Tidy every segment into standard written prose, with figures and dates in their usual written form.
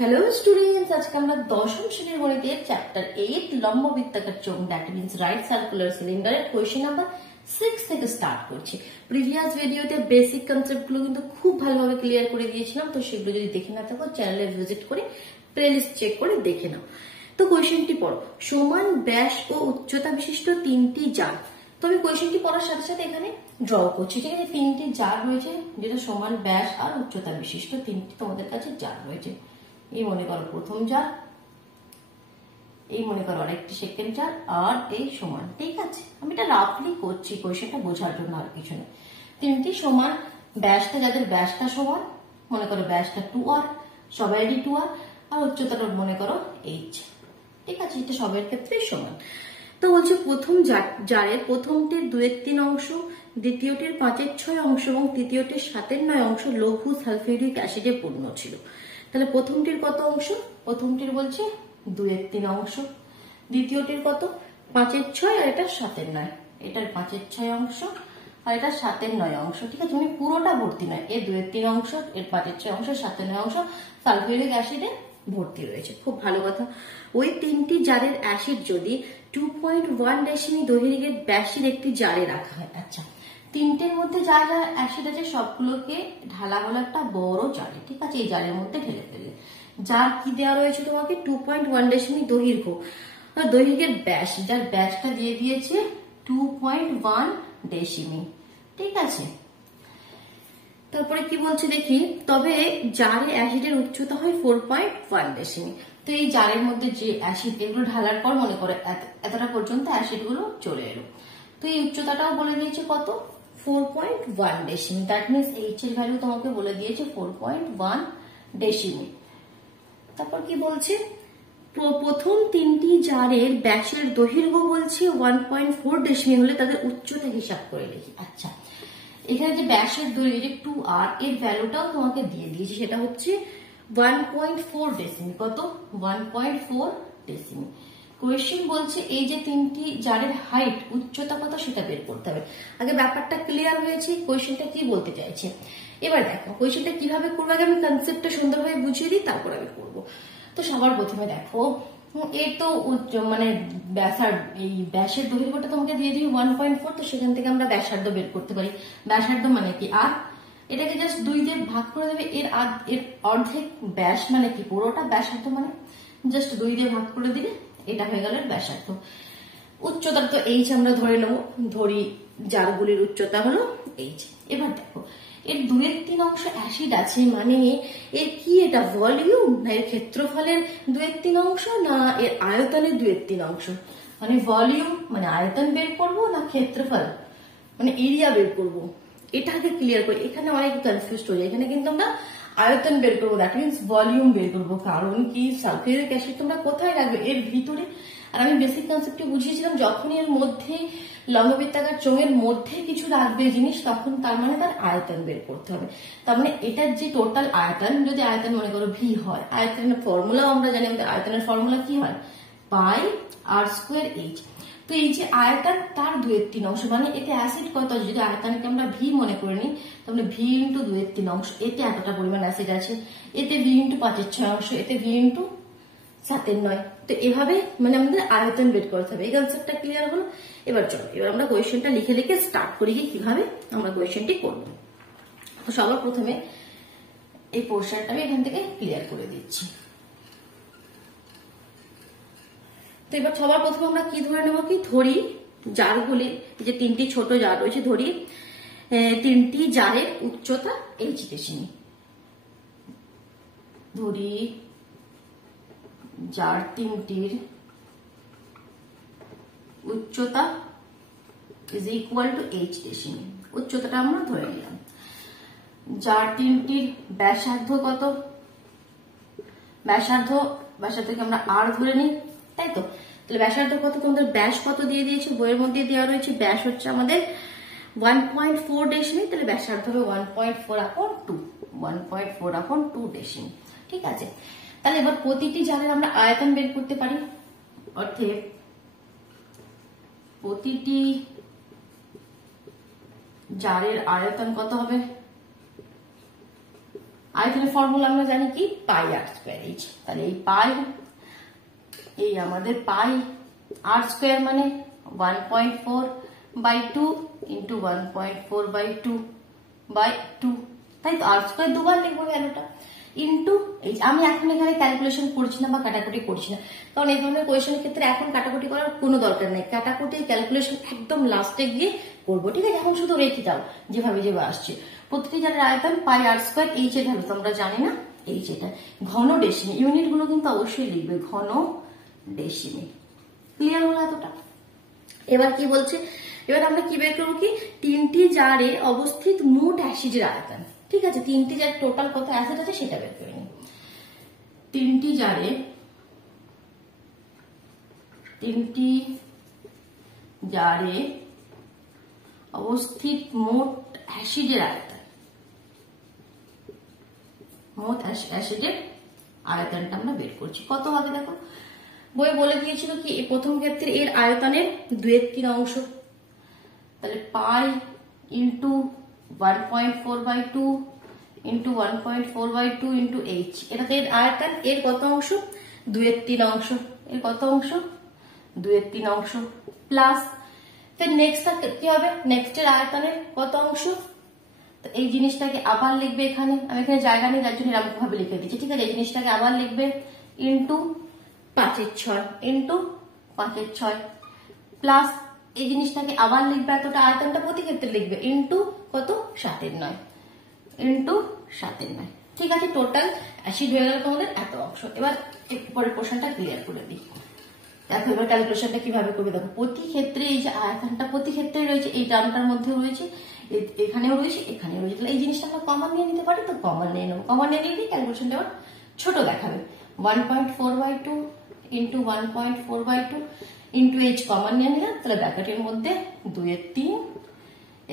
Hello students, আজকে আমরা দশম শ্রেণীর গণিতের চ্যাপ্টার 8 লম্ব বৃত্তাকার চোঙ দ্যাট মিন্স রাইট সার্কুলার সিলিন্ডারের কোয়েশ্চেন নাম্বার 6 থেকে স্টার্ট করছি। প্রিভিয়াস ভিডিওতে বেসিক কনসেপ্টগুলো কিন্তু খুব ভালোভাবে ক্লিয়ার করে দিয়েছিলাম, তো সেগুলো যদি দেখে না থাকো চ্যানেলে ভিজিট করে প্লেলিস্ট চেক করে দেখে নাও। তো কোয়েশ্চেনটি পড়ো, সমান ব্যাস ও উচ্চতা বিশিষ্ট তিনটি জার। তো আমি কোয়েশ্চেনটি পড়ার সাথে সাথে এখানে ড্র করছি, ঠিক আছে। তিনটি জার রয়েছে যেটা সমান ব্যাস আর উচ্চতা বিশিষ্ট তিনটি তোমাদের কাছে জার রয়েছে। এই মনে করো প্রথম জার, এই মনে করো আরেকটি সেকেন্ড জার, আর এই সমান, ঠিক আছে। আমি এটা রাফলি করছি কোয়েশ্চেনটা বোঝার জন্য, আর কিছু না। তিনটি সমান ব্যাসটা, যাদের ব্যাসটা সমান, মনে করো ব্যাসটা 2r, সবাইরই 2r, আর উচ্চতাটা মনে করো h, ঠিক আছে। এটা সবের ক্ষেত্রে সমান। তো বলছে প্রথম জারের প্রথমটির 2/3 অংশ, দ্বিতীয়টির 5/6 অংশ এবং তৃতীয়টির 7/9 অংশ লঘু সালফিউরিক অ্যাসিডে পূর্ণ ছিল। তাহলে প্রথমটির কত অংশ? প্রথমটির বলছে 2/3 অংশ, দ্বিতীয়টির কত 5/6, আর এটা 7/9, এটার 5/6 অংশ আর এটা 7/9 অংশ, ঠিক আছে। মানে পুরোটা ভর্তি নয়, এর 2/3 অংশ, এর 5/6 অংশ, 7/9 অংশ সালফিউরিক অ্যাসিডে ভর্তি রয়েছে। খুব ভালো কথা। ওই তিনটি জারের অ্যাসিড যদি 2.1 ডেসিমি দৈর্ঘ্যের ব্যাসের একটি জারে রাখা হয়, আচ্ছা, তিনটের মধ্যে যা যা অ্যাসিড আছে সবগুলোকে ঢালা হলো একটা বড় জারে, ঠিক আছে। এই জারের মধ্যে ঢেলে ফেললে যার কি দেওয়া রয়েছে তোমাকে 2.1 ডেসিমি দৈর্ঘ্য, দৈর্ঘ্যের ব্যাস, যার ব্যাসটা দিয়ে দিয়েছে 2.1 ডেসিমি, ঠিক আছে। তারপরে কি বলছে দেখি, তবে জারে অ্যাসিডের উচ্চতা হয় 4.1 ডেসিমি। তো এই জারের মধ্যে যে অ্যাসিড, এগুলো ঢালার পর মনে করে এতটা পর্যন্ত অ্যাসিড গুলো চলে এলো। তো এই উচ্চতাটাও বলে দিয়েছে কত, 4.1 ডেসিমি। দ্যাট মিনস এইচ এর ভ্যালু তোমাকে বলে দিয়েছে 4.1 ডেসিমি। তারপর কি বলছে, প্রথম তিনটি জারের ব্যাসের দৈর্ঘ্য বলছে 1.4 ডেসিমি হলে তাদের উচ্চতা হিসাব করে লিখি। আচ্ছা, এখানে যে ব্যাসের দৈর্ঘ্য যে 2r, এর ভ্যালুটাও তোমাকে দিয়ে দিয়েছি, সেটা হচ্ছে 1.4 ডেসিমি। কত? 1.4 ডেসিমি। কোয়েশ্চেন বলছে এই যে তিনটি জারের হাইট, উচ্চতা কত সেটা বের করতে হবে। আগে ব্যাপারটা ক্লিয়ার হয়েছে, কোয়েশ্চেনটা কি বলতে চাইছে। এবার দেখো কোয়েশ্চেনটা কিভাবে করবো, আগে আমি কনসেপ্টটা সুন্দরভাবে বুঝিয়ে দিই, তারপর আমি করবো। তো সবার প্রথমে দেখো, এর তো মানে এই ব্যাসের দৈর্ঘ্যটা তোমাকে দিয়ে দিই 1.4, তো সেখান থেকে আমরা ব্যাসার্ধ বের করতে পারি। ব্যাসার্ধ মানে কি আর, এটাকে জাস্ট 2 দিয়ে ভাগ করে দেবে, এর অর্ধেক ব্যাস মানে কি পুরোটা ব্যাসার্ধ, মানে জাস্ট 2 দিয়ে ভাগ করে দিলে এটা হয়ে গেল ব্যাসার্ধ। উচ্চতা তো এইচ আমরা ধরে নেবো, ধরি জারগুলির উচ্চতা হলো এইচ। এবার দেখো এর 2/3 অংশ অ্যাসিড আছে, মানে এর কি, এটা ভলিউম না এর ক্ষেত্রফলের 2/3 অংশ, না এর আয়তনের 2/3 অংশ। মানে ভলিউম মানে আয়তন বের করবো, না ক্ষেত্রফল মানে এরিয়া বের করবো, এটা আগে ক্লিয়ার করি। এখানে অনেক কনফিউজ হয়ে যায়। এখানে কিন্তু আমরা আয়তন বের করবো, দ্যাট মিনস ভলিউম বের করবো। কারণ কি, সালফিউরিক অ্যাসিড তোমরা কোথায় রাখবে? এর ভিতরে। আর আমি বেসিক কনসেপ্টে বুঝিয়েছিলাম, যখনই এর মধ্যে লম্ববৃত্তাকার চোঙের মধ্যে কিছু রাখবে জিনিস, তখন তার মানে তার আয়তন বের করতে হবে। তার মানে এটার যে টোটাল আয়তন, যদি আয়তন মনে করো ভি হয়, আয়তনের ফর্মুলাও আমরা জানি, আমাদের আয়তনের ফর্মুলা কি হয়, পাই আর স্কোয়ার এইচ। তো এই যে আয়তন তার 2/3 অংশ, মানে এতে অ্যাসিড কত আছে, যদি আয়তনকে আমরা ভি মনে করে নিই, তাহলে ভি ইন্টু 2/3 অংশ, এতে এতটা পরিমাণ অ্যাসিড আছে, এতে ভি ইন্টু 5/6 অংশ, এতে ভি ইন্টু 7/9। তো এভাবে মানে আমাদের আয়তন বের করতে হবে। এই কনসেপ্টটা ক্লিয়ার হলো। এবার চলো, এবার আমরা কোয়েশ্চেনটা লিখে লিখে স্টার্ট করি কিভাবে আমরা কোয়েশ্চেনটি করব। তো সবার প্রথমে এই পোর্শনটা আমি এখান থেকে ক্লিয়ার করে দিচ্ছি। তো এবার সবার প্রথমে আমরা কি ধরে নেবো, কি ধরি জারগুলি, যে তিনটি ছোট জার রয়েছে, ধরি তিনটি জারের উচ্চতা এইচ ডেসিমি। ধরি জার তিনটির উচ্চতা ইজ ইকুয়াল টু এইচ ডেসিমি। উচ্চতাটা আমরা ধরে নিলাম। জার তিনটির ব্যাসার্ধ কত, ব্যাসার্ধকে আমরা আর ধরে নিই, তাই তো। তাহলে ব্যাসার্ধ কত, তোমাদের ব্যাস কত দিয়ে দিয়েছে, বইয়ের মধ্যে দেওয়া রয়েছে, ব্যাস হচ্ছে আমাদের 1.4 ডেসিমি। তাহলে ব্যাসার্ধ হবে 1.4/2 ডেসিমি, ঠিক আছে। তাহলে এবার প্রতিটি জারের আমরা আয়তন বের করতে পারি, অর্থাৎ প্রতিটি জারের আয়তন কত হবে, আয়তনের ফর্মুলা আমরা জানি কি পাই আর স্কোয়ার এইচ। তাহলে এই পাই, এই আমাদের পাই আর স্কোয়ার মানে 1.4/2 ইন্টু 1.4/2 তাই তো, আর স্কোয়ার দুবার লিখবো ভ্যালুটা, ইন্টু এইচ। আমি এখন এখানে ক্যালকুলেশন করছি না বা কাটাকুটি করছি না, কারণ এই ধরনের কোয়েশনের ক্ষেত্রে এখন কাটাকুটি করার কোনো দরকার নেই। কাটাকুটি ক্যালকুলেশন একদম লাস্টে গিয়ে করবো, ঠিক আছে? এখন শুধু রেখে দাও যেভাবে আসছে। প্রতিটি জারের আয়তন পাই আর স্কোয়ার এইচ এর ভ্যালু তো আমরা জানি না, এইচ এটা ঘন ডেসিমি। ইউনিট গুলো কিন্তু অবশ্যই লিখবে ঘন ডেসিমি। ক্লিয়ার হলো এতটা? এবার কি বলছে, এবার আমরা কি বের করবো কি, তিনটি জারে অবস্থিত মোট অ্যাসিডের আয়তন। ঠিক আছে, তিনটি জারে টোটাল কত অ্যাসিড আছে সেটা বের করে নিই। তিনটি জারে অবস্থিত মোট অ্যাসিডের আয়তন, মোট অ্যাসিডের আয়তনটা আমরা বের করছি। কত হবে দেখো, বই বলে দিয়েছিল কি প্রথম ক্ষেত্রে এর আয়তনের 2/3 অংশ, তাহলে pi into 1.4/2 into 1.4/2 into H, এটাতে এর আয়তন, এর কত অংশ 2/3 অংশ, এর কত অংশ 2/3 অংশ, প্লাস নেক্সট কি হবে, নেক্সট এর আয়তনের কত অংশ, তো এই জিনিসটাকে আবার লিখবে, এখানে আমি এখানে জায়গা নেই যার জন্য এরকম ভাবে লিখে দিচ্ছি, ঠিক আছে? এই জিনিসটাকে আবার লিখবে ইন্টু 5/6 ইন্টু 5/6 প্লাস এই জিনিসটাকে আবার লিখবে, এতটা আয়তনটা প্রতি ক্ষেত্রে লিখবে ইন্টু কত 7/9 ইন্টু 7/9। ঠিক আছে, টোটাল অ্যাসিড হয়ে গেল তোমাদের এত অংশ। এবার পরের পোর্শনটা ক্লিয়ার করে দিই। দেখো এবার ক্যালকুলেশনটা কিভাবে করবে, দেখো প্রতি ক্ষেত্রে এই যে আয়তনটা প্রতি ক্ষেত্রে রয়েছে, এই টার্মটার মধ্যেও রয়েছে, এখানেও রয়েছে, এখানেও রয়েছে, তাহলে এই জিনিসটা আমরা কমন নিয়ে নিতে পারি, তো কমন নিয়ে নেবো। কমন নিয়ে নিলে ক্যালকুলেশনটা আবার ছোট দেখাবে, 1.4/2 ইন্টু 1.4/2 ইন্টু এইচ কমন নিয়ে নিলাম, তাহলে ব্র্যাকেটের মধ্যে 2/3,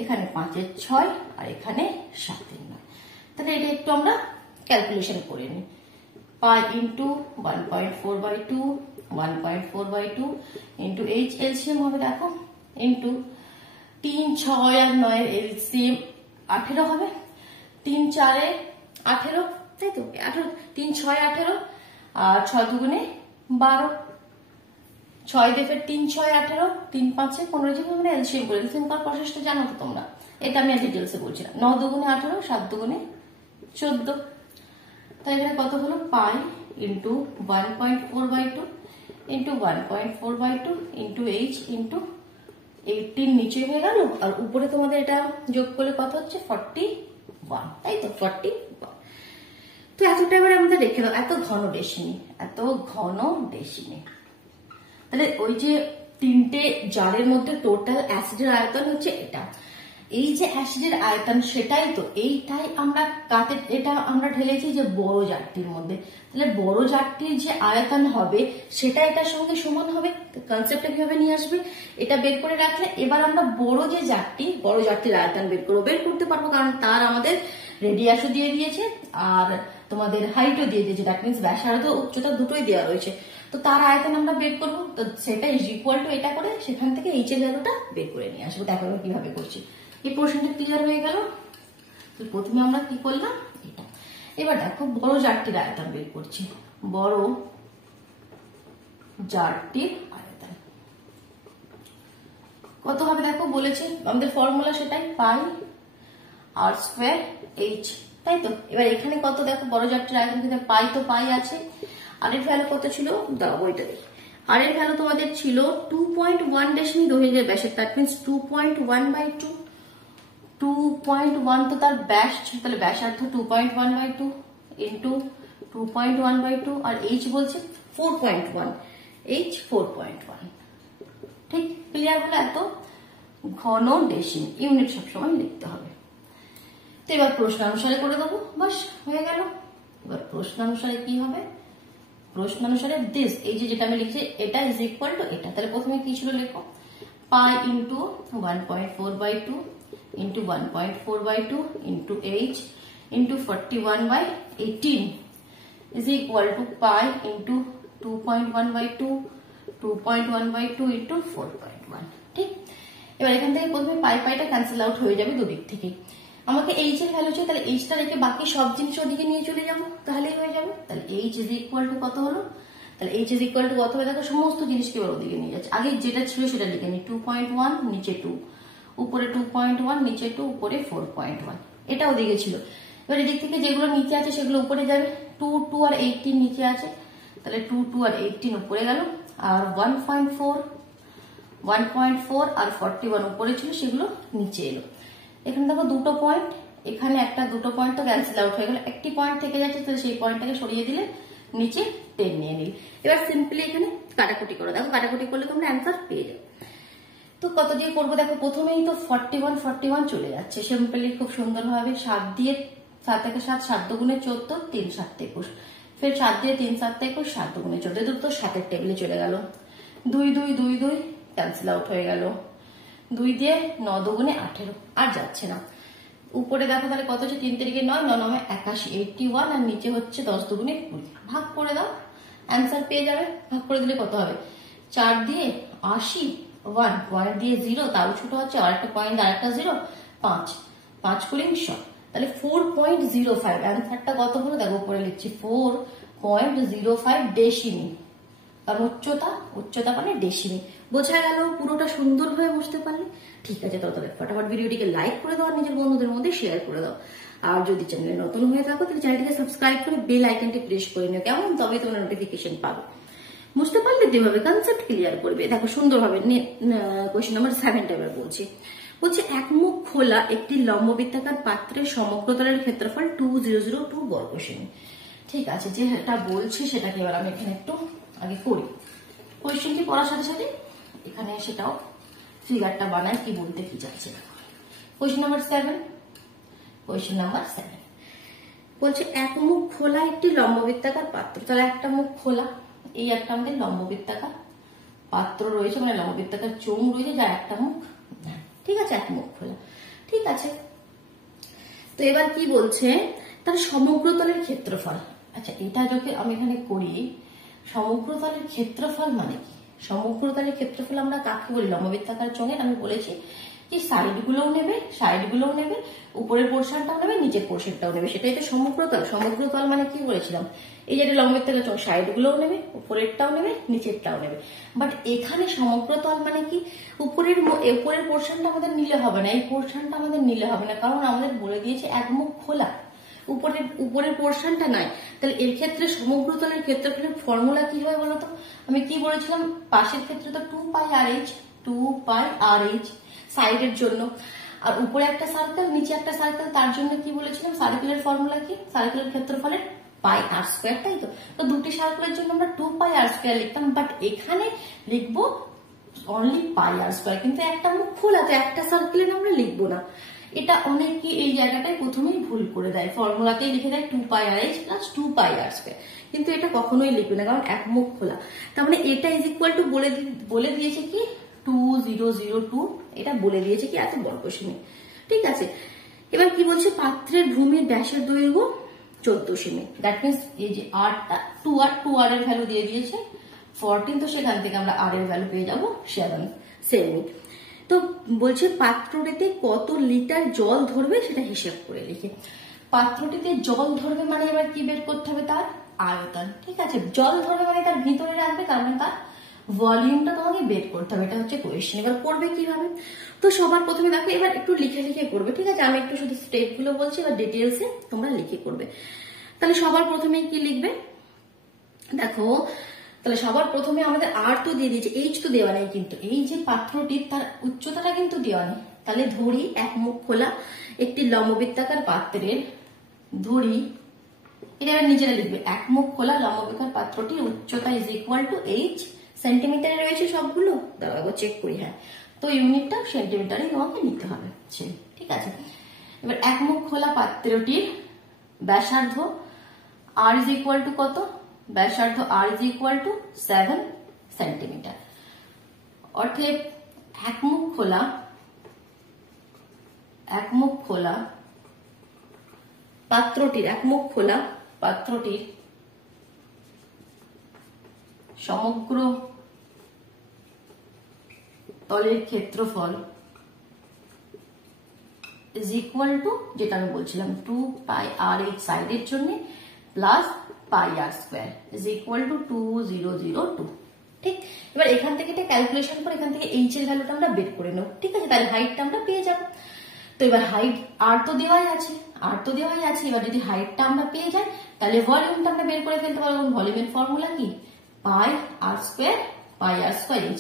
এখানে 5/6 আর এখানে 7/9। তাহলে এটা একটু আমরা ক্যালকুলেশন করে নিই। Pi into 1.4/2 1.4/2 into H, LCM হবে দেখো, ইন্টু 3, 6 আর 9 এলসিএম 18 হবে, 3, 4 18, তাই তো 18, 3, 6 18 আর 6 দুগুণে 12, 6 দিয়ে 3, 6 18, 3, 5 15, যেভাবে এলসিএম করে এলসিএম করার প্রসেসটা জানো তো তোমরা, এটা আমি ডিটেলসে বলছিলাম। 9 দুগুণে 18, 7 দুগুণে 14, তাই এখানে কত হলো pi into 1.4/2 into 1.4/2 into H into 18 নিচে হয়ে গেল, আর উপরে তোমাদের এটা যোগ করলে কত হচ্ছে 41, তাই তো 41। তো এতটা এবারে আমাদের রেখে দাও, এত ঘন ডেসিমি, এত ঘন ডেসিমি। তাহলে ওই যে তিনটে জারের মধ্যে টোটাল অ্যাসিডের আয়তন হচ্ছে এটা, এই যে অ্যাসিডের আয়তন সেটাই তো, এইটাই আমরা কাতে, এটা আমরা ঢেলেছি যে বড় জারটির মধ্যে, তাহলে বড় জারটির যে আয়তন হবে সেটা এটার সঙ্গে সমান হবে। কনসেপ্টটা কিভাবে নিয়ে আসবে, এটা বের করে রাখলে এবার আমরা বড় জারটির আয়তন বের করতে পারবো, কারণ তার আমাদের রেডিয়াসও দিয়ে দিয়েছে আর তোমাদের হাইটও দিয়ে দিয়েছে, দ্যাট মিনস ব্যাসার্ধ উচ্চতা দুটোই দেওয়া রয়েছে, তো তার আয়তন আমরা বের করবো, তো সেটা ইজ ইকুয়াল টু এটা করে সেখান থেকে এইচ এর ভ্যালুটা বের করে নিয়ে আসবো। দেখো কিভাবে করছি। এই পোর্শনটা ক্লিয়ার হয়ে গেল। তো প্রথমে আমরা কি করলাম এটা, এবার দেখো বড় জারটির আয়তন বের করছি, বড় জারটির আয়তন কত হবে দেখো, বলেছে আমাদের ফর্মুলা সেটাই, পাই আর স্কোয়ার এইচ, তাই তো। এবার এখানে কত দেখো, বড় জারটির আয়তন থেকে পাই তো পাই আছে, আর এর ভ্যালু কত ছিল দাও বইটা দেখি, আর এর ভ্যালু তোমাদের ছিল 2.1 ডেসিমি দৈর্ঘ্যের ব্যাসের, দ্যাট মিনস 2.1/2, 2.1 তো তার ব্যাস, তাহলে ব্যাসার্ধ 2.1/2 ইন্টু 2.1/2, আর এইচ বলছে 4.1, এইচ 4.1। ঠিক ক্লিয়ার হলো, এত ঘন ডেসিমি, ইউনিট সবসময় লিখতে হবে। তো এবার প্রশ্নানুসারে করে দেবো, বাস হয়ে গেল। এবার প্রশ্নানুসারে কি হবে, প্রশ্নানুসারে দিস, এই যে যেটা আমি লিখছি এটা ইজ ইকুয়াল টু এটা, তাহলে প্রথমে কি ছিল লেখো, pi into 1.4/2 into 1.4/2 into H into 41/18 is equal two pi into 2.1/2 2.1/2 into 4.1। ঠিক, এবার এখান থেকে প্রথমে পাইটা ক্যান্সেল আউট হয়ে যাবে দুদিক থেকে, আমাকে এইচ এর ভ্যালু চাই, তাহলে এইচটা রেখে বাকি সব জিনিস ওদিকে নিয়ে চলে যাবো, তাহলেই হয়ে যাবে। তাহলে এইচ ইজ ইকুয়াল টু কত হলো, তাহলে এইচ ইজ ইকুয়াল টু কত হয়ে দেখো সমস্ত জিনিসকে এবার ওদিকে নিয়ে যাচ্ছে। আগে যেটা ছিল সেটা লিখে নি, 2.1 নিচে 2, উপরে 2.1 নিচে 2, উপরে 4.1, এটা ওদিকে ছিল। এবার এদিক থেকে যেগুলো নিচে আছে সেগুলো উপরে যাবে, 2, 2 আর 18 নিচে আছে, তাহলে 2, 2 আর 18 উপরে গেল, আর 1.4 আর 41 উপরে ছিল সেগুলো নিচে এলো। এখানে দেখো দুটো পয়েন্ট, এখানে একটা দুটো পয়েন্ট তো ক্যান্সেল আউট হয়ে গেল, একটি পয়েন্ট থেকে যাচ্ছে, তাহলে সেই পয়েন্টটাকে সরিয়ে দিলে নিচে 10 নিয়ে নিল। এবার সিম্পলি এখানে কাটাকুটি করো, দেখো কাটাকুটি করলে তোমরা অ্যান্সার পেয়ে যাবে। তো কত দিয়ে করবো দেখো, প্রথমেই তো 41 চলে যাচ্ছে, সিম্পলি খুব সুন্দর ভাবে 7 দিয়ে 7 থেকে 7, 7 দুগুণে 14, 3 7 21, ফের 7 দিয়ে 3 7 21, 7 দুগুণে 14, দুটো 7-এর টেবিলে চলে গেল, 2 2 2 2 ক্যান্সেল আউট হয়ে গেল, 2 দিয়ে 9 দুগুণে 18, আর যাচ্ছে না। উপরে দেখো তাহলে কত হচ্ছে, 3 তারিখে 9, 9 9 81, 81, আর নিচে হচ্ছে 10 দুগুণে 20, ভাগ করে দাও অ্যান্সার পেয়ে যাবে। ভাগ করে দিলে কত হবে, 4 দিয়ে 80, 1 1 দিয়ে 0, তাও ছোট হচ্ছে, আর একটা পয়েন্ট আর একটা 0, 5 5 করে 100, তাহলে 4.05 অ্যান্সারটা কত হলো দেখো, উপরে লিখছি 4.05 ডেসিমি, কারণ উচ্চতা মানে ডেসিমি। বোঝা গেল? পুরোটা সুন্দরভাবে বুঝতে পারলে? ঠিক আছে, তাহলে ফটাফট ভিডিওটিকে লাইক করে দাও আর নিজের বন্ধুদের মধ্যে শেয়ার করে দাও। আর যদি চ্যানেলে নতুন হয়ে থাকো তাহলে চ্যানেলটিকে সাবস্ক্রাইব করে বেল আইকনটি প্রেস করে নিও, কেমন? তবে তোমরা নোটিফিকেশন পাবে। বুঝতে পারলে যেভাবে কনসেপ্ট ক্লিয়ার করবে। দেখো সুন্দরভাবে কোয়েশ্চেন নাম্বার 7 এবার বলছি, এক মুখ খোলা একটি লম্ববৃত্তাকার পাত্রের সমগ্রতলের ক্ষেত্রফল 2002 বর্গ সেমি। ঠিক আছে, যেটা বলছে সেটাকে এবার আমি এখানে একটু আগে করি। কোয়েশ্চেনটি পড়ার সাথে সাথে এখানে সেটাও ফিগারটা বানায় কি বলতে কি যাচ্ছে। কোয়েশ্চেন নাম্বার 7 বলছে এক মুখ খোলা একটি লম্ববৃত্তাকার পাত্র। তাহলে একটা মুখ খোলা, এই একটা আমাদের লম্ববৃত্তাকার পাত্র রয়েছে, মানে লম্ববৃত্তাকার চোঙ রয়েছে যার একটা মুখ, ঠিক আছে, এক মুখ খোলা। ঠিক আছে, তো এবার কি বলছে, তার সমগ্রতলের ক্ষেত্রফল। আচ্ছা, এটা যদি আমি এখানে করি, সমগ্রতলের ক্ষেত্রফল মানে কি? সমগ্রতলের ক্ষেত্রফল আমরা কাকে বলি? লম্ববৃত্তাকার চোঙের আমি বলেছি যে সাইড গুলোও নেবে, উপরের পোর্শনটাও নেবে, নিচের পোর্শনটাও নেবে, সেটাই তো সমগ্রতল। সমগ্রতল মানে কি বলেছিলাম, এই যে লম্ববৃত্তাকার চোঙ, সাইড গুলোও নেবে, উপরেরটাও নেবে, নিচেরটাও নেবে। বাট এখানে সমগ্রতল মানে কি, উপরের পোর্শনটা আমাদের নিলে হবে না, এই পোর্শনটা আমাদের নিলে হবে না, কারণ আমাদের বলে দিয়েছে এক মুখ খোলা, উপরের পোর্শনটা নাই। তাহলে এর ক্ষেত্রে সমগ্রতলের ক্ষেত্রফলের ফর্মুলা কি হয় বলতো? আমি কি বলেছিলাম, পাশের ক্ষেত্রে তো 2πr/h সাইডের জন্য, আর উপরে একটা সার্কেল নিচে একটা সার্কেল, তার জন্য কি বলেছিলাম, সার্কেলের ফর্মুলা কি, সার্কেলের ক্ষেত্রফলের πr², তাই তো? তো দুটি সার্কেলের জন্য আমরা 2πr² লিখতাম, বাট এখানে লিখবো অনলি πr², কিন্তু একটা মুখ খোলা, তো একটা সার্কেলের আমরা লিখবো না। এটা অনেকে এই জায়গাটায় প্রথমেই ভুল করে দেয়, ফর্মুলাতেই লিখে দেয় 2πr/h + 2πr², কিন্তু এটা কখনোই লিখবে না, কারণ এক মুখ খোলা। তার মানে এটা ইজ ইকুয়াল টু বলে দিয়েছে কি 2002, এটা বলে দিয়েছে কি এত বর্গ সেমি। ঠিক আছে, এবার কি বলছে, পাত্রের ভূমির ব্যাসের দৈর্ঘ্য 14 সেমি। দ্যাট মিনস এই যে আরটা 2r এর ভ্যালু দিয়ে দিয়েছে 14, তো সেখান থেকে আমরা r এর ভ্যালু পেয়ে যাবো 7 সেমি। তো বলছে পাত্রটিতে কত লিটার জল ধরবে সেটা হিসেব করে লিখে। পাত্রটিতে জল ধরবে মানে এবার কি বের করতে হবে, তার আয়তন। ঠিক আছে, জল ধরবে মানে তার ভিতরে রাখবে, তার মানে তার ভলিউমটা তোমাকে বের করতে হবে, এটা হচ্ছে কোয়েশ্চেন। এবার করবে কিভাবে, তো সবার প্রথমে দেখো এবার একটু লিখে করবে। ঠিক আছে, আমি একটু শুধু স্টেপ গুলো বলছি, এবার ডিটেলসে তোমরা লিখে করবে। তাহলে সবার প্রথমে কি লিখবে দেখো, তাহলে সবার প্রথমে আমাদের আর তো দিয়ে দিয়েছে, এইচ তো দেওয়া নেই, কিন্তু এই যে পাত্রটি তার উচ্চতাটা কিন্তু দেওয়া নেই। তাহলে ধরি এক মুখ খোলা একটি লম্ববৃত্তাকার পাত্রের, ধরি এটা নিজেরা লিখবে, এক মুখ খোলা লম্ববৃত্তাকার পাত্রটির উচ্চতা ইজ ইকুয়াল টু এইচ, সেন্টিমিটারে রয়েছে সবগুলো, দাঁড়াবো চেক করি, হ্যাঁ, তো ইউনিটটা সেন্টিমিটারে তোমাকে নিতে হবে। ঠিক আছে, এবার এক মুখ খোলা পাত্রটির ব্যাসার্ধ আর ইজ ইকুয়াল টু কত, ব্যাসার্ধ r is equal two 7 centimetre. অর্থাৎ এক মুখ খোলা পাত্রটির সমগ্র তলের ক্ষেত্রফল ইজ ইকুয়াল টু, যেটা আমি বলছিলাম 2 পাই আর এইচ সাইডের জন্য plus pi r square is equal to 2002। ঠিক, এবার এখান থেকে এটা ক্যালকুলেশন করে এখান থেকে এইচ এর ভ্যালুটা আমরা বের করে নেব। ঠিক আছে, তাহলে হাইটটা আমরা পেয়ে যাব। তো এবার হাইট আর তো দেওয়াই আছে, এবার যদি হাইটটা আমরা পেয়ে যাই তাহলে ভলিউমটা আমরা বের করে ফেলতে পারবো। ভলিউমের ফর্মুলা কি, পাই আর স্কোয়ার এইচ।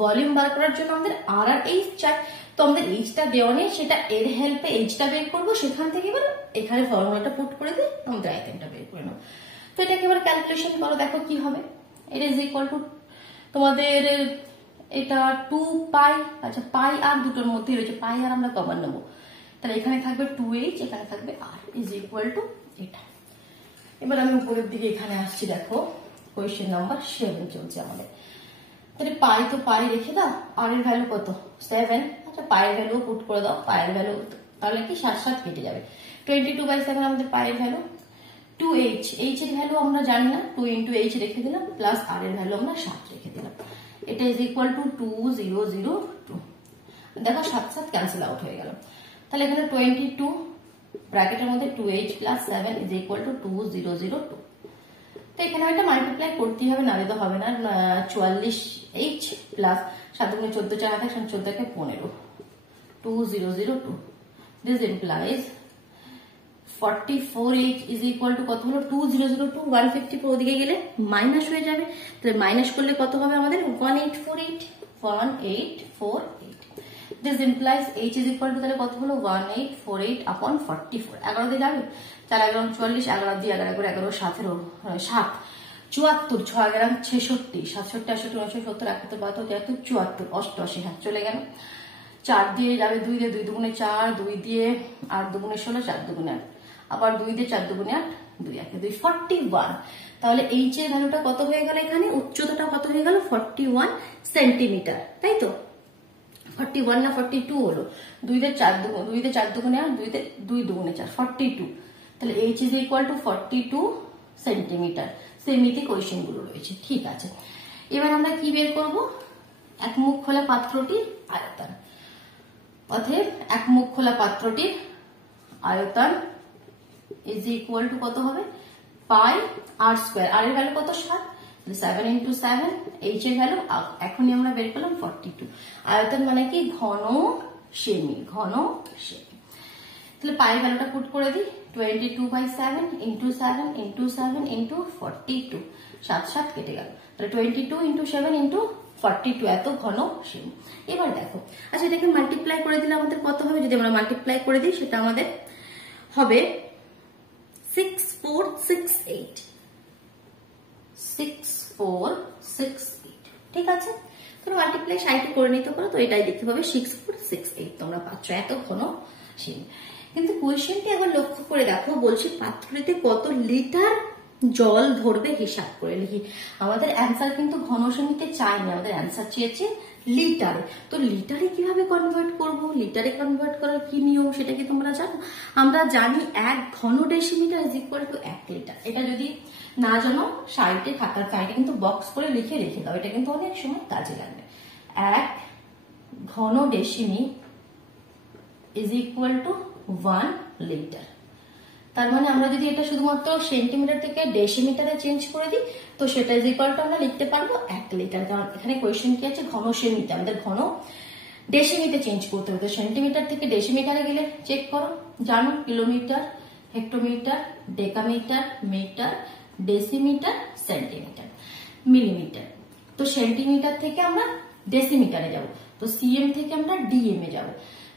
ভলিউম বার করার জন্য আমাদের আর আর এইচ চাই, তো আমাদের এইচটা দেওয়া নেই, সেটা এর হেল্পে এইচটা বের করবো। সেখান থেকে এবার এখানে ফর্মুলাটা পুট করে দিয়ে আমাদের আয়তনটা বের করে নেবো। তো এটাকে এবার ক্যালকুলেশন করো, দেখো কি হবে। এটা ইজ ইকুয়াল টু তোমাদের এটা 2 পাই, আচ্ছা পাই আর দুটোর মধ্যে রয়েছে, পাই আর আমরা কমন নেবো, তাহলে এখানে থাকবে 2h, এখানে থাকবে r ইজ ইকুয়াল টু এটা। এবার আমি উপরের দিকে এখানে আসছি, দেখো কোয়েশ্চেন নাম্বার 7 চলছে আমাদের। তাহলে পাই তো পাই রেখে দাও, আর এর ভ্যালু কত 7, আচ্ছা পায়ের ভ্যালু পুট করে দাও, পায়ের ভ্যালু তাহলে কি 7 কেটে যাবে। 22/7 আমাদের পায়ের ভ্যালু। 2h, h এর ভ্যালু আমরা জানি না, 2 ইন্টু h রেখে দিলাম প্লাস r এর ভ্যালু আমরা 7 রেখে দিলাম, এটা ইজ ইকুয়াল টু 2002। দেখো 7 ক্যান্সেল আউট হয়ে গেল, তাহলে এখানে 22 ব্র্যাকেটের মধ্যে 2h plus 7 is equal to 2002। তো এখানে একটা মাল্টিপ্লাই করতেই হবে, নাহলে তো হবে না। 44h প্লাস 7 গুণে 14 4 হাতে 14 কে 15, 2002। This implies 44h is equal two কত হলো 2002, 154 ওদিকে গেলে মাইনাস হয়ে যাবে, তাহলে মাইনাস করলে কত হবে আমাদের 1848। This implies h is equal two তাহলে কত হলো 1848 আপন 44। 11 দিয়ে যাবে, 4 11 44, 11 দিয়ে 11 করে 11 17, 7 74, 6 11 66, 67 68 69 70 71 72 73 74 88, হ্যাঁ চলে গেল। 4 দিয়ে যাবে, 2 দিয়ে 2 দুগুণে 4, 2 দিয়ে 8 দুগুণে 16, 4 দুগুণে 8, আবার 2 দিয়ে 4 দুগুণে 8, 2 1 2 41। তাহলে এইচ এর ভ্যালুটা কত হয়ে গেল, এখানে উচ্চতাটা কত হয়ে গেল 41 সেন্টিমিটার, তাই তো 41 না 42 হলো, 2 দিয়ে 4 দুগুণে 8, 2 দুগুণে 4, 42। তাহলে H is equal to 42 centimetre. সেমিতে কোয়েশ্চেন গুলো রয়েছে, ঠিক আছে। এবার আমরা কি বের করব, এক মুখ খোলা পাত্রটির আয়তন। অতএব এক মুখ খোলা পাত্রটির আয়তন ইজ ইকুয়াল টু কত হবে পাই আর স্কোয়ার, আর এর ভ্যালু কত 7, 7 ইন্টু 7, এইচ এর ভ্যালু এখনই আমরা বের করলাম 42। আয়তন মানে কি ঘন সেমি, তাহলে পায়ের ভ্যালুটা পুট করে দিই 22/7 ইন্টু 7 ইন্টু 7 ইন্টু 42, 7 কেটে গেল, তাহলে 22 ইন্টু 7 ইন্টু 42 এত ঘন সেমি। এবার দেখো, আচ্ছা এটাকে মাল্টিপ্লাই করে দিলে আমাদের কত হবে, যদি আমরা মাল্টিপ্লাই করে দিই সেটা আমাদের হবে 6468, 6468, ঠিক আছে। তোমরা মাল্টিপ্লাই সাইডে করে নিতে পারো, তো এটাই দেখতে পাবে 6468 তোমরা পাচ্ছ, এত ঘন সেমি। কিন্তু কোয়েশ্চেনটি আবার লক্ষ্য করে দেখো, বলছে পাত্রটিতে কত লিটার জল ধরবে হিসাব করে লিখি। আমাদের অ্যান্সার কিন্তু ঘন সেমিতে চাইনি, আমাদের অ্যান্সার চেয়েছে লিটারে। তো লিটারে কিভাবে কনভার্ট করব, লিটারে কনভার্ট করার কি নিয়ম সেটা কি তোমরা জানো? আমরা জানি 1 ঘন decimetre is equal two 1 litre. এটা যদি না জানো সাইডে খাতার সাইডে কিন্তু বক্স করে লিখে রেখে দাও, এটা কিন্তু অনেক সময় কাজে লাগবে। 1 ঘন ডেসিমি ইজ ইকুয়াল টু 1 লিটার। তার মানে আমরা যদি এটা শুধুমাত্র সেন্টিমিটার থেকে ডেসিমিটারে চেঞ্জ করে দিই, তো সেটা ইজ ইকুয়াল টু আমরা লিখতে পারবো 1 লিটার। কারণ এখানে কোয়েশ্চেন কি আছে, ঘন সেমিতে, আমাদের ঘন ডেসিমিতে চেঞ্জ করতে হবে। তো সেন্টিমিটার থেকে ডেসিমিটারে গেলে চেক করো, জানো kilometre, hectometre, decametre, metre, decimetre, centimetre, millimetre. তো সেন্টিমিটার থেকে আমরা ডেসিমিটারে যাব, তো সিএম থেকে আমরা ডিএম এ যাব।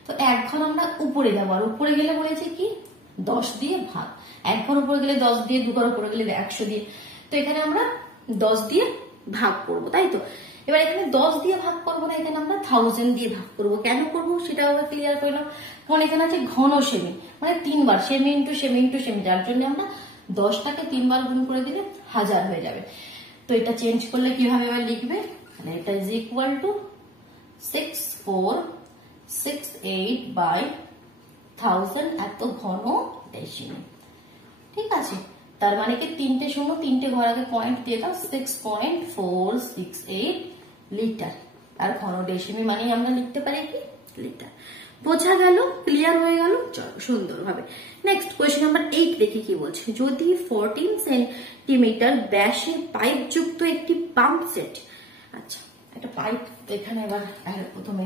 তো 1 ঘর আমরা উপরে যাবো, আর উপরে গেলে বলেছে কি 10 দিয়ে ভাগ। 1 ঘর উপরে গেলে 10 দিয়ে, 2 ঘর উপরে গেলে 100 দিয়ে। তো এখানে আমরা 10 দিয়ে ভাগ করব, তাই তো। এবার এখানে 10 দিয়ে ভাগ করবো না, এখানে আমরা 1000 দিয়ে ভাগ করব। কেন করব সেটা আমরা ক্লিয়ার করলাম, কারণ এখানে আছে ঘন সেমি, মানে 3 বার সেমি ইন্টু সেমি ইন্টু সেমি, যার জন্য আমরা 10টাকে 3 বার গুণ করে দিলে 1000 হয়ে যাবে। তো এটা চেঞ্জ করলে কিভাবে এবার লিখবে, তাহলে এটা ইজ ইকুয়াল টু 6468/1000 এত ঘন ডেসিমি, ঠিক আছে। তার মানে কি 3টে শূন্য, 3টে ঘর আগে পয়েন্ট দিয়ে দাও, 6.468 লিটার। আর ঘন ডেসিমি মানে আমরা লিখতে পারি কি লিটার। বোঝা গেল, ক্লিয়ার হয়ে গেল, চলো সুন্দরভাবে। নেক্সট কোয়েশ্চেন নাম্বার 8 দেখি কি বলছে। যদি 14 সেন্টিমিটার ব্যাসের পাইপ যুক্ত একটি পাম্প সেট, আচ্ছা একটা পাইপ এখানে এবার প্রথমে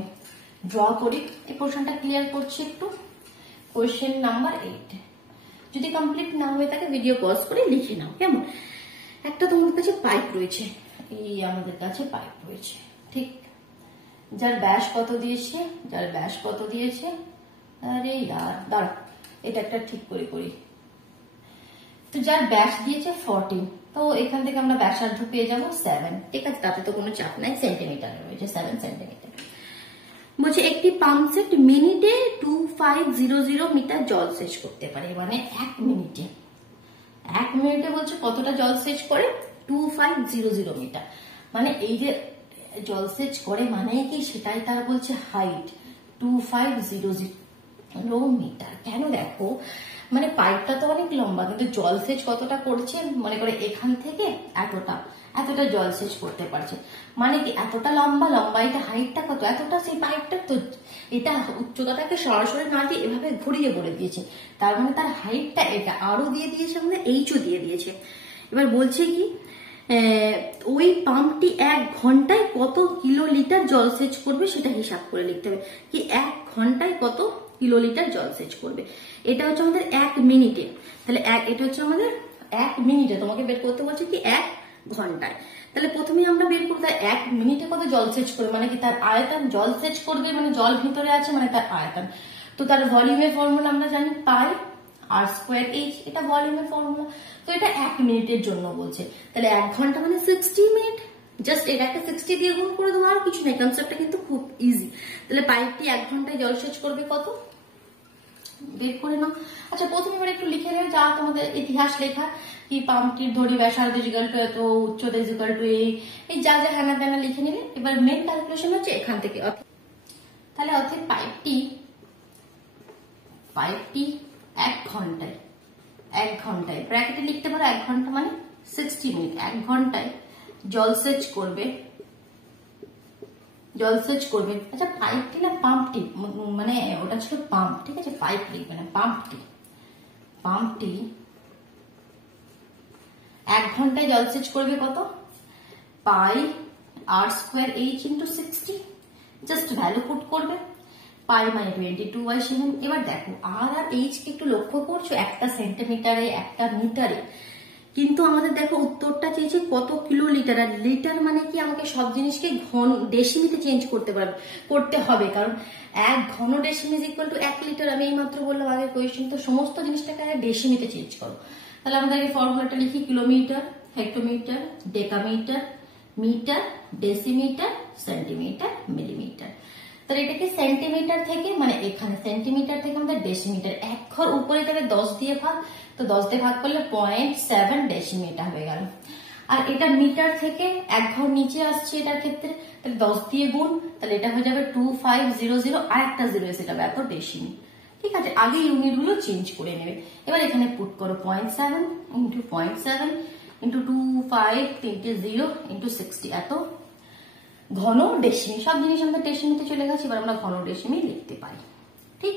ড্র করি, এই পোর্শনটা ক্লিয়ার করছি একটু। কোয়েশ্চেন নাম্বার 8 যদি কমপ্লিট না হয়ে থাকে ভিডিও পজ করে লিখে নাও, কেমন? একটা তোমাদের কাছে পাইপ রয়েছে, এই আমাদের কাছে পাইপ রয়েছে, ঠিক, যার ব্যাস কত দিয়েছে, যার ব্যাস কত দিয়েছে, আরে ইয়ার দাঁড়া এটা একটা ঠিক করে করি। তো যার ব্যাস দিয়েছে 14, তো এখান থেকে আমরা ব্যাসার্ধ পেয়ে যাবো 7, ঠিক আছে, তাতে তো কোনো চাপ নাই, সেন্টিমিটার রয়েছে 7 সেন্টিমিটার। বলছে একটি পাম্প সেট মিনিটে 2500 মিটার জল সেচ করতে পারে, মানে 1 মিনিটে বলছে কতটা জল সেচ করে, 2500 মিটার। মানে এই যে জল সেচ করে মানে কি, সেটাই তার বলছে হাইট 2500 মিটার। কেন দেখো, মানে পাইপটা তো অনেক লম্বা, কিন্তু জল সেচ কতটা করছে, মনে করে এখান থেকে এতটা জল সেচ করতে পারছে, মানে কি এতটা লম্বা, এটা হাইটটা কত, এতটা, সেই পাইপটা তো এটা উচ্চতাটাকে সরাসরি না দিয়ে এভাবে ঘুরিয়ে বলে দিয়েছে, তার মানে তার হাইটটা এটা আরো দিয়ে দিয়েছে, আমাদের এইচও দিয়ে দিয়েছে। এবার বলছে কি ওই পাম্পটি 1 ঘন্টায় কত কিলোলিটার জল সেচ করবে সেটা হিসাব করে লিখতে হবে, কি 1 ঘন্টায় কত কিলোলিটার জল সেচ করবে। এটা হচ্ছে আমাদের 1 মিনিটে, তাহলে এটা হচ্ছে আমাদের 1 মিনিটে, তোমাকে বের করতে বলছে কি 1 ঘন্টায়। তাহলে প্রথমেই আমরা বের করবো 1 মিনিটে কত জল সেচ করবে, মানে কি তার আয়তন, জল সেচ করবে মানে জল ভিতরে আছে মানে তার আয়তন। তো তার ভলিউমের ফর্মুলা আমরা জানি পাই r²h, এটা ভলিউমের ফর্মুলা। তো এটা 1 মিনিটের জন্য বলছে, তাহলে 1 ঘন্টা মানে 60 মিনিট, জাস্ট এটাকে 60 দিয়ে গুণ করে দেবো, আর কিছু নেই, কনসেপ্টটা কিন্তু খুব ইজি। তাহলে পাইপটি 1 ঘন্টায় জলসেচ করবে কত, বের করে নাও। আচ্ছা প্রথমে এবার একটু লিখে নেবে, যা তোমাদের ইতিহাস লেখা, কি পাম্পটির দড়ি ব্যাসার্ধ ইকুয়াল টু এত, উচ্চতা ইকুয়াল টু এই যা যা হ্যানা ত্যানা লিখে নেবে। এবার মেন ক্যালকুলেশন হচ্ছে এখান থেকে, তাহলে অর্থাৎ পাইপটি 1 ঘন্টায় ব্র্যাকেটে লিখতে পারো, 1 ঘন্টা মানে 60 মিনিট, 1 ঘন্টায় জলসেচ করবে। আচ্ছা পাইপটি না পাম্পটি, মানে ওটা ছিল পাম্প, ঠিক আছে, পাইপ লিখবে না, পাম্পটি 1 ঘন্টায় জলসেচ করবে কত, পাই r²h into 60, just value put করবে, পাই মানে 22/7। এবার দেখো আর এইচ কে একটু লক্ষ্য করছো, একটা সেন্টিমিটারে একটা মিটারে, কিন্তু আমাদের দেখো উত্তরটা চেয়েছে কত কিলোলিটার, আর লিটার মানে কি আমাকে সব জিনিসকে ঘন ডেসিমিতে চেঞ্জ করতে হবে, কারণ 1 ঘন ডেসিমি ইকুয়াল টু 1 লিটার। আমি এইমাত্র বললাম আগের কোয়েশ্চেন, তো সমস্ত জিনিসটাকে ডেসিমিতে চেঞ্জ করো। তাহলে আমাদের এই ফর্মুলাটা লিখি, kilometre, hectometre, decametre, metre, decimetre, centimetre, millimetre. তাহলে এটাকে সেন্টিমিটার থেকে, মানে এখানে সেন্টিমিটার থেকে আমাদের ডেসিমিটার, 1 ঘর উপরে তাহলে 10 দিয়ে ভাগ, তো 10 দিয়ে ভাগ করলে 0.7 ডেসিমিটার হয়ে গেল। আর এটা মিটার থেকে 1 ঘর নিচে আসছে এটার ক্ষেত্রে, তাহলে 10 দিয়ে গুণ, তাহলে এটা হয়ে যাবে 2500, আর একটা 0 এসে যাবে এত ডেসিমি, ঠিক আছে। আগে ইউনিট গুলো চেঞ্জ করে নেবে। এবার এখানে পুট করো 0.7 ইন্টু 0.7 ইন্টু 25, 3টে 0 ইন্টু 60, এত ঘন ডেসিমি। সব জিনিস আমাদের ডেসিমিতে চলে গেছে, এবার আমরা ঘন ডেসিমি লিখতে পারি, ঠিক।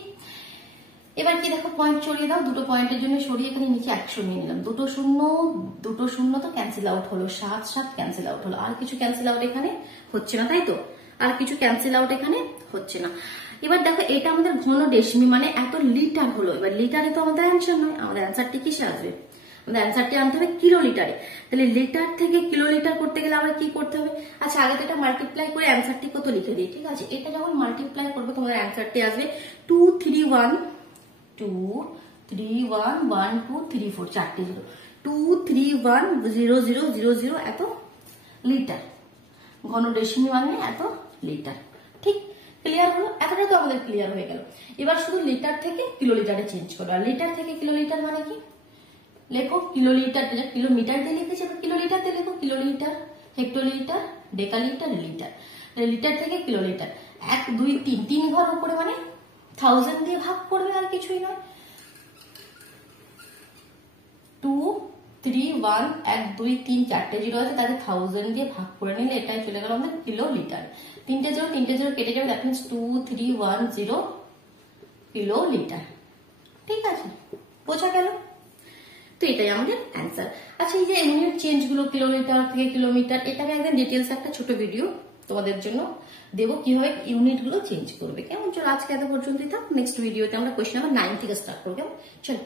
এবার কি দেখো পয়েন্ট সরিয়ে দাও, দুটো পয়েন্টের জন্য সরিয়ে এখানে নিচে 100 নিয়ে নিলাম, দুটো শূন্য তো ক্যান্সেল আউট হলো, 7 ক্যান্সেল আউট হলো, আর কিছু ক্যান্সেল আউট এখানে হচ্ছে না, তাই তো, আর কিছু ক্যান্সেল আউট এখানে হচ্ছে না। এবার দেখো এটা আমাদের ঘন ডেসিমি মানে এত লিটার হলো। এবার লিটারে তো আমাদের অ্যান্সার নয়, আমাদের অ্যান্সারটি কিসে আসবে, আমাদের অ্যান্সারটি আনতে হবে কিলোলিটারে। তাহলে লিটার থেকে কিলোলিটার করতে গেলে আবার কি করতে হবে, আচ্ছা আগে তো এটা মাল্টিপ্লাই করে অ্যান্সারটি কত লিখে দিই, ঠিক আছে। এটা যখন মাল্টিপ্লাই করবে তোমাদের অ্যান্সারটি আসবে 2311234, চারটে 0, 2310000 এত লিটার, ঘন ডেসিমি মানে এত লিটার, ঠিক। ক্লিয়ার হলো, এতটা তো আমাদের ক্লিয়ার হয়ে গেল। এবার শুধু লিটার থেকে কিলোলিটারে চেঞ্জ করো। আর লিটার থেকে কিলোলিটার মানে কি, লেখো কিলোলিটার, কিলোমিটার দিয়ে লিখেছি, কিলোলিটার দিয়ে লেখো, kilolitre, hectolitre, decalitre, litre. Litre থেকে কিলোলিটার, 1 2 3, 3 ঘর উপরে মানে 1000 দিয়ে ভাগ করবে, আর কিছুই নয়। 2 3 1 1 2 3 চারটে 0 আছে, তাকে 1000 দিয়ে ভাগ করে নিলে এটাই চলে গেল আমাদের কিলোলিটার। 3টে 0 কেটে যাবে, দ্যাট মিনস 2310 কিলোলিটার। ঠিক আছে, বোঝা গেল? তো এটাই আমাদের অ্যান্সার। আচ্ছা, এই যে ইউনিট চেঞ্জ গুলো কিলোমিটার থেকে কিলোমিটার, এটা আমি একদম ডিটেলস একটা ছোট ভিডিও তোমাদের জন্য দেবো কিভাবে ইউনিট গুলো চেঞ্জ করবে। কেমন? চলো আজকে এত পর্যন্তই থাক। নেক্সট ভিডিওতে আমরা কোয়েশ্চেন নাম্বার 9 থেকে স্টার্ট করবো। চলো।